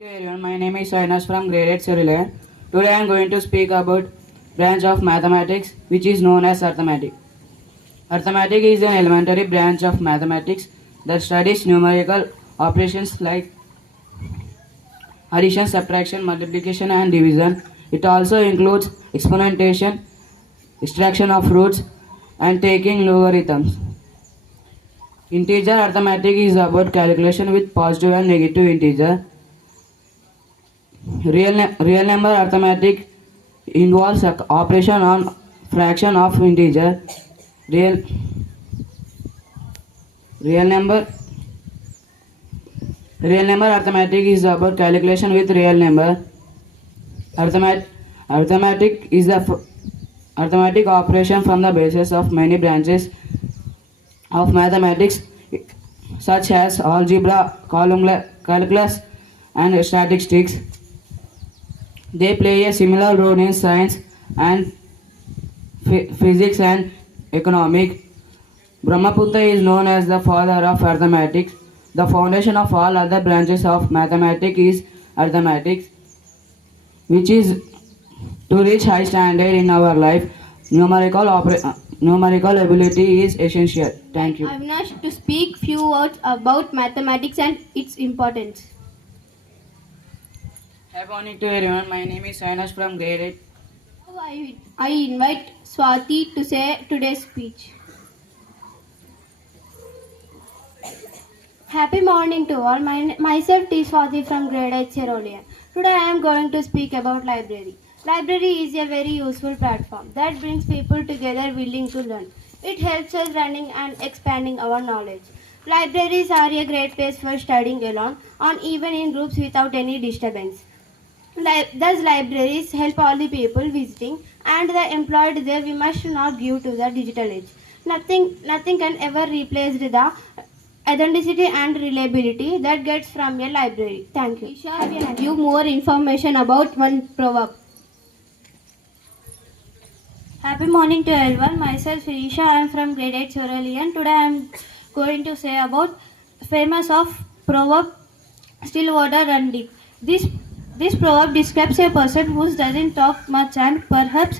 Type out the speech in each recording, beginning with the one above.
Hey everyone, my name is Sainas from Grade-VIII Cerulean. Today I am going to speak about branch of mathematics which is known as arithmetic. Arithmetic is an elementary branch of mathematics that studies numerical operations like addition, subtraction, multiplication and division. It also includes exponentation, extraction of roots and taking logarithms. Integer arithmetic is about calculation with positive and negative integer. Real number arithmetic involves operation on fraction of integer. Real real number real number arithmetic is about calculation with real number. Arithmetic is the arithmetic operation from the basis of many branches of mathematics such as algebra, calculus and statistics. They play a similar role in science and physics and economics. Brahmaputra is known as the father of arithmetic. The foundation of all other branches of mathematics is arithmetic, which is to reach high standard in our life. Numerical ability is essential. Thank you. Avinash to speak few words about mathematics and its importance. Happy morning to everyone. My name is Sainas from Grade-VIII. Now I invite Swati to say today's speech. Happy morning to all. Myself T. Swati from Grade-VIII Cerulean. Today I am going to speak about library. Library is a very useful platform that brings people together willing to learn. It helps us running and expanding our knowledge. Libraries are a great place for studying alone or even in groups without any disturbance. Thus, libraries help all the people visiting and the employed there. We must not give to the digital age. Nothing can ever replace the authenticity and reliability that gets from a library. Thank you. Isha will give more information about one proverb. Happy morning to everyone. Myself Isha. I am from Grade-VIII Cerulean. Today I am going to say about famous of proverb still water run deep. This proverb describes a person who doesn't talk much and perhaps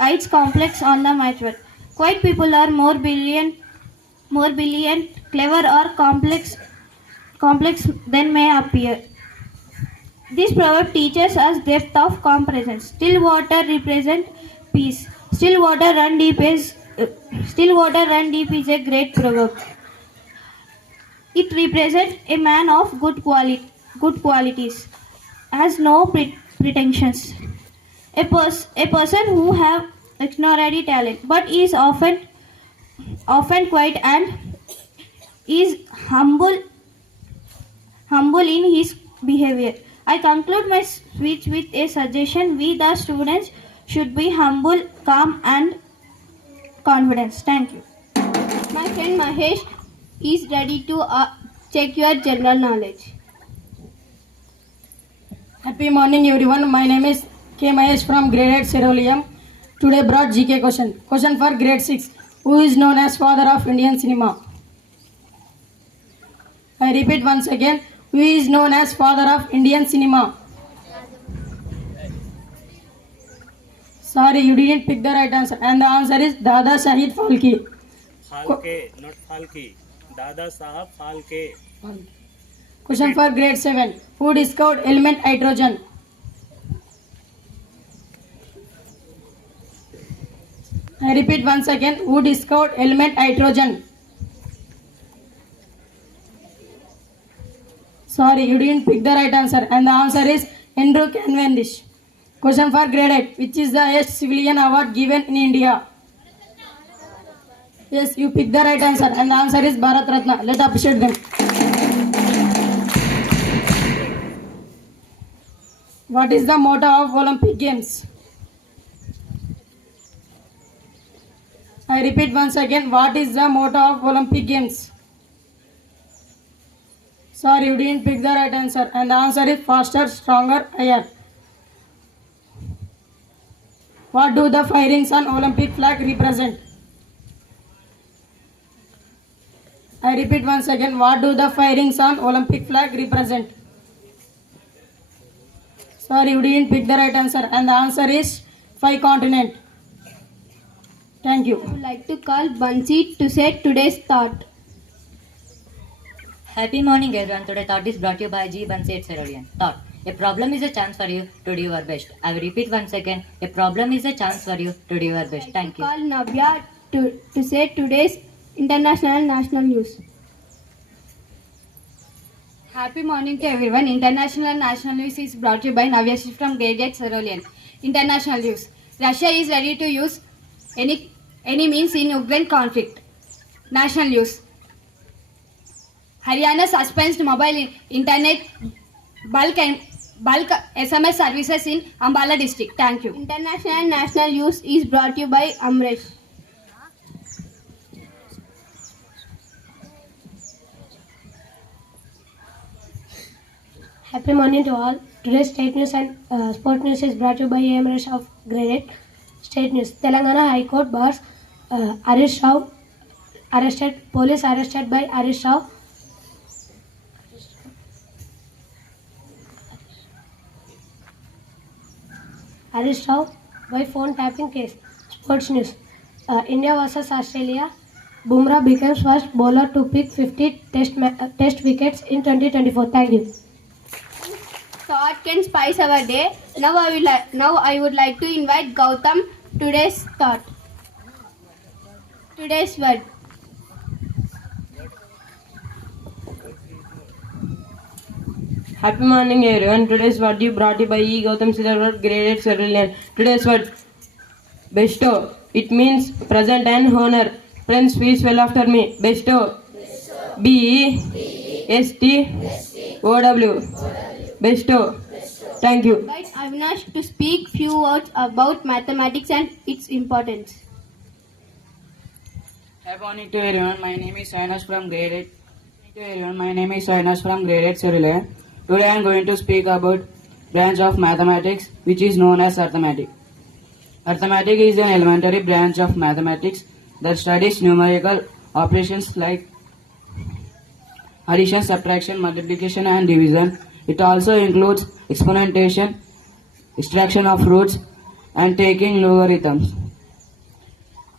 hides complex on the method. Quiet people are more brilliant, clever or complex than may appear. This proverb teaches us depth of comprehension. Still water represent peace. Still water run deep is a great proverb. It represents a man of good qualities, has no pretensions. A person who have extraordinary talent, but is often quiet and is humble in his behavior. I conclude my speech with a suggestion: we the students should be humble, calm and confident. Thank you. My friend Mahesh is ready to check your general knowledge. Happy morning everyone. My name is K. Mahesh from Grade-VIII Cerulean. Today brought GK question. Question for Grade-VI. Who is known as father of Indian cinema? I repeat once again. Who is known as father of Indian cinema? Sorry, you didn't pick the right answer. And the answer is Dada Shahid Phalke. Phalke, not Phalke. Dada Sahab Phalke. Question for Grade-VII. Who discovered element hydrogen? I repeat once again. Who discovered element hydrogen? Sorry, you didn't pick the right answer. And the answer is Andrew Cavendish. Question for Grade-VIII. Which is the highest civilian award given in India? Yes, you picked the right answer. And the answer is Bharat Ratna. Let's appreciate them. What is the motto of Olympic Games? I repeat once again. What is the motto of Olympic Games? Sorry, you didn't pick the right answer. And the answer is faster, stronger, higher. What do the firings on Olympic flag represent? I repeat once again. What do the firings on Olympic flag represent? Sir, you didn't pick the right answer, and the answer is 5 continent. Thank you. I would like to call Bansi to say today's thought. Happy morning everyone. Today thought is brought to you by G. Bansi at Cerulean. Thought. A problem is a chance for you to do your best. I will repeat once again. A problem is a chance for you to do your best. Thank you. Call Navya to say today's international and national news. Happy morning to everyone. International and national news is brought to you by Navya from Grade-VIII Cerulean. International news. Russia is ready to use any means in Ukraine conflict. National news. Haryana suspends mobile internet bulk SMS services in Ambala district. Thank you. International and national news is brought to you by Amresh. Happy morning to all. Today's state news and sport news is brought to you by Amresh of Grade-VIII. State news. Telangana High Court bars Harish Rao arrested. Police arrested by Harish Rao. Harish Rao by phone tapping case. Sports news. India vs Australia. Bumrah becomes first bowler to pick 50 test wickets in 2024. Thank you. Thought can spice our day. Now I would like to invite Gautam today's thought. Today's word. Happy morning everyone. Today's word you brought to you by E. Gautam Silver Grade-VIII Cerulean. Today's word bestow. It means present and honor. Friends, please well after me. Bestow. B-E-S-T-O-W. Bestow. Thank you. Invite Avinash to speak few words about mathematics and its importance. Happy morning to everyone. My name is Sainas from Grade-VIII. My name is Sainas from Grade-VIII Cerulean. Today I am going to speak about branch of mathematics which is known as arithmetic. Arithmetic is an elementary branch of mathematics that studies numerical operations like addition, subtraction, multiplication and division. It also includes exponentation, extraction of roots and taking logarithms.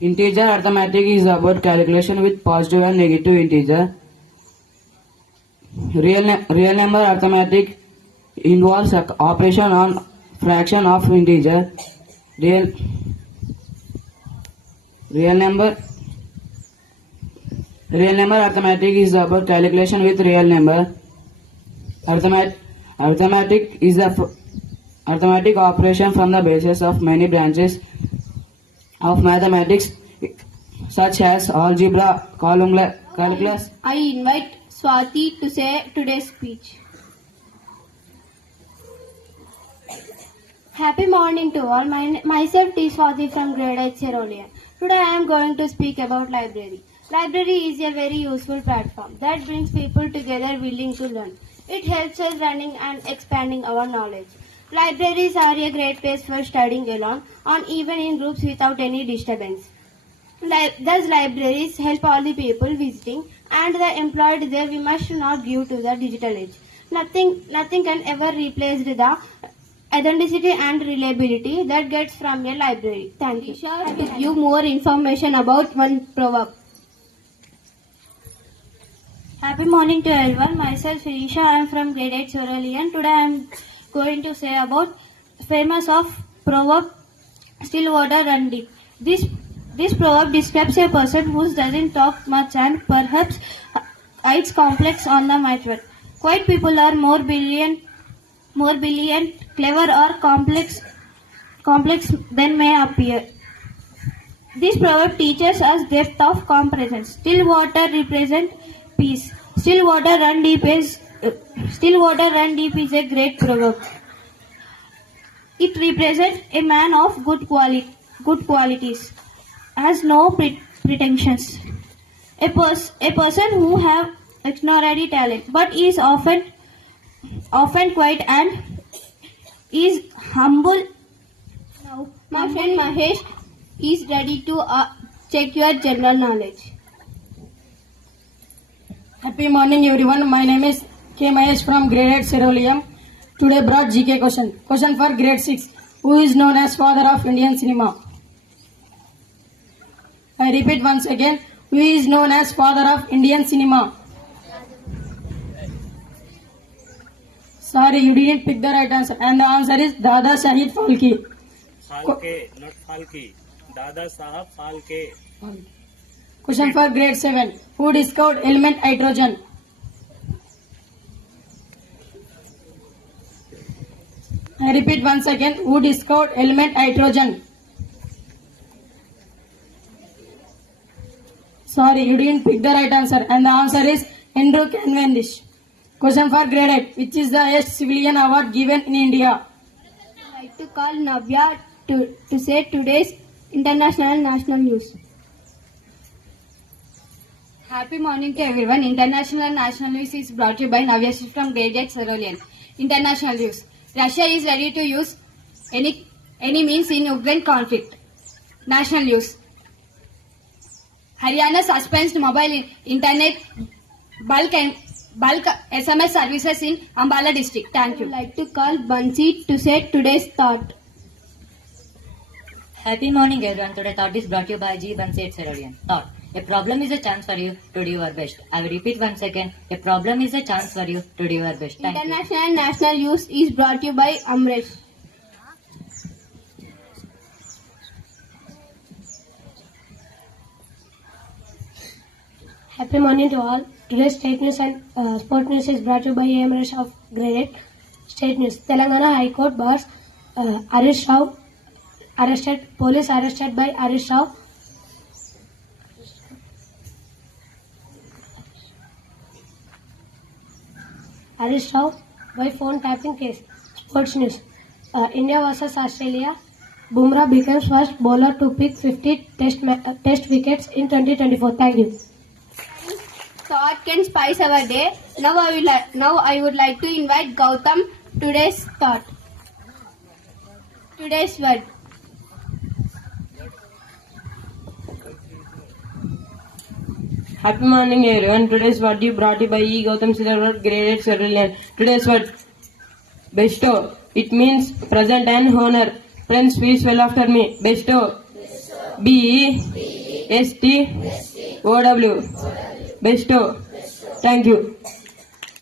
Integer arithmetic is about calculation with positive and negative integer. Real number arithmetic involves operation on fraction of integer. Real number arithmetic is about calculation with real number. Arithmetic is the arithmetic operation from the basis of many branches of mathematics such as algebra, calculus. I invite Swati to say today's speech. Happy morning to all. Myself T. Swati from Grade-VIII Cerulean. Today I am going to speak about library. Library is a very useful platform that brings people together willing to learn. It helps us running and expanding our knowledge. Libraries are a great place for studying alone or even in groups without any disturbance. Thus libraries help all the people visiting and the employed there. We must not give to the digital age. Nothing can ever replace the authenticity and reliability that gets from a library. Thank you. Share with you more information about one proverb. Happy morning to everyone. Myself Sirisha. I am from Grade-VIII Cerulean. Today I am going to say about famous of proverb still water run deep. This proverb describes a person who doesn't talk much and perhaps hides complex on the method. Quiet people are more brilliant, clever or complex than may appear. This proverb teaches us depth of comprehension. Still water represents peace. Still water run deep is a great proverb. It represents a man of good qualities, has no pretensions. A person who have extraordinary talent, but is often quiet and is humble. Now, my friend Mahesh is ready to check your general knowledge. Happy morning everyone. My name is K. Mahesh from Grade-VIII Cerulean. Today brought GK question. Question for grade 6. Who is known as father of Indian cinema? I repeat once again. Who is known as father of Indian cinema? Sorry, you didn't pick the right answer. And the answer is Dada Shahid Phalke. Phalke, not Phalke. Dada Sahab Phalke. Question for grade 7. Who discovered element hydrogen? I repeat once again. Who discovered element hydrogen? Sorry, you didn't pick the right answer. And the answer is Andrew Cavendish. Question for grade 8. Which is the highest civilian award given in India? I'd like to call Navya to say today's international and national news. Happy morning to everyone. International and national news is brought to you by Navya from Grade-VIII, Cerulean. International news. Russia is ready to use any means in Ukraine conflict. National news. Haryana suspends mobile internet bulk SMS services in Ambala district. Thank you. I'd like to call Bansi to say today's thought. Happy morning everyone. Today thought is brought to you by Grade-VIII Cerulean. Thought. A problem is a chance for you to do your best. I will repeat once again. A problem is a chance for you to do your best. Thank you. International and national news is brought to you by Amresh. Happy morning to all. Today's state news and sport news is brought to you by Amresh of Grade-VIII. State news. Telangana High Court bars Harish Rao arrested. Police arrested by Harish Rao. Harish Rao by phone tapping case. Sports news. India vs Australia. Bumrah becomes first bowler to pick 50 test wickets in 2024. Thank you. Thought can spice our day. Now I would like to invite Gautam today's thought. Today's word. Happy morning everyone. Today's word is brought to you by Gautam Grade-VIII Cerulean. Today's word bestow. It means present and honor. Friends, please well after me. Bestow. B-E-S-T-O-W. Bestow. Thank you.